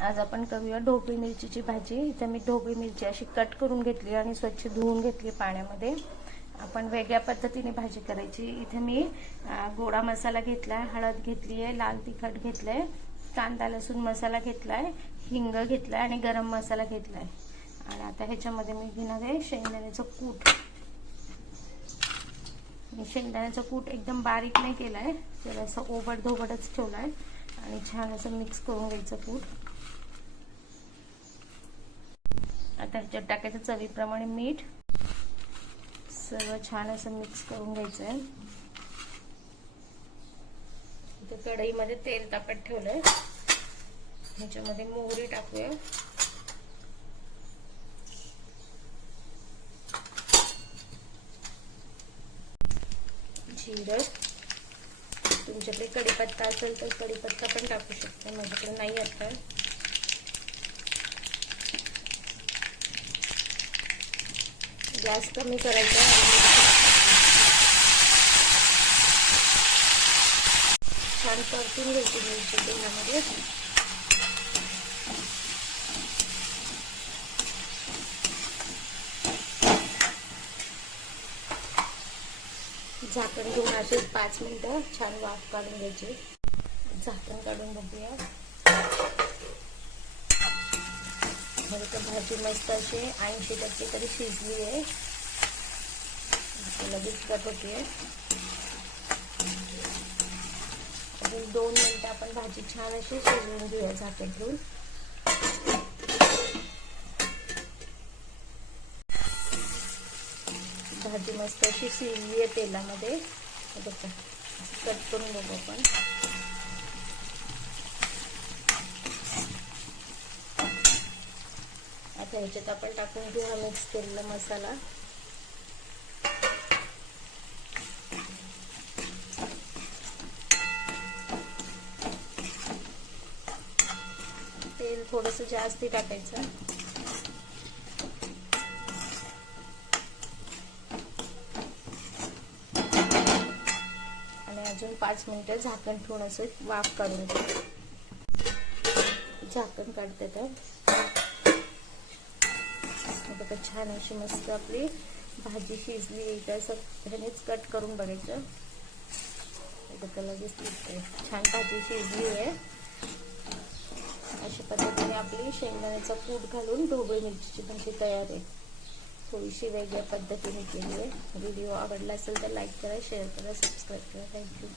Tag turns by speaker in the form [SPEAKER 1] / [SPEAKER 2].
[SPEAKER 1] आज आपण करूया ढोबळी मिरचीची भाजी. इथे मी ढोबळी मिरची अशी कट करून घेतली आणि स्वच्छ धुवून घेतली पाण्यामध्ये. आपण वेगळ्या पद्धतीने भाजी करायची. इथे मी गोडा मसाला घेतलाय हळद घेतली आहे लाल तिखट घेतलंय कांदा लसूण मसाला घेतलाय हिंग घेतलाय आणि गरम मसाला घेतलाय. आणि आता ह्याच्यामध्ये मी घेणार आहे शेंगदाण्याचं कूट. मी शेंगदाण्याचं कूट एकदम बारीक नाही केलाय. तर असं ओबड धोबडच ठेवलाय. आणि छान असं मिक्स करून घ्यायचं कूट. आता ह्याच्यात टाकायचं चवीप्रमाणे मीठ. सर्व छान असं मिक्स करून घ्यायचं आहे इथे कढईमध्ये तेल तापत ठेवलंय. ह्याच्यामध्ये मोहरी टाकूया. जिरं. तुमच्याकडे कढीपत्ता असेल तर कढीपत्ता पण टाकू शकता. माझ्याकडे नाही आता. गॅस कमी करायचा छान परतून घ्यायची मिरची तेलामध्ये. झाकण घेऊन असेच पाच मिनिटं छान वाफ काढून घ्यायची. झाकण काढून बघूया. बरं तर भाजी मस्त अशी ऐंशी टक्के तरी शिजली आहे. लगेच कट होते अजून दोन मिनटं आपण भाजी छान अशी शिजवून घेऊया झाकण घेऊन भाजी मस्त अशी शिजली आहे तेलामध्ये. बघा कट करून बघू आपण. आता ह्याच्यात आपण टाकून घेऊया मिक्स केलेला मसाला. तेल थोडस जास्ती टाकायचं. आणि अजून पाच मिनिटं झाकण ठेवून असं वाफ काढून झाकण काढते तर. बघा छान अशी मस्त आपली भाजी शिजली तर असं ह्यानेच कट करून बघायचं. बघा लगेच छान भाजी शिजली आहे. अशा पद्धतीने आपली शेंगदाण्याचा कूट घालून ढोबळी मिरचीची भाजी तयार आहे. थोडीशी वेगळ्या पद्धतीने केली आहे. व्हिडिओ आवडला असेल तर लाईक करा शेअर करा सबस्क्राईब करा. थँक्यू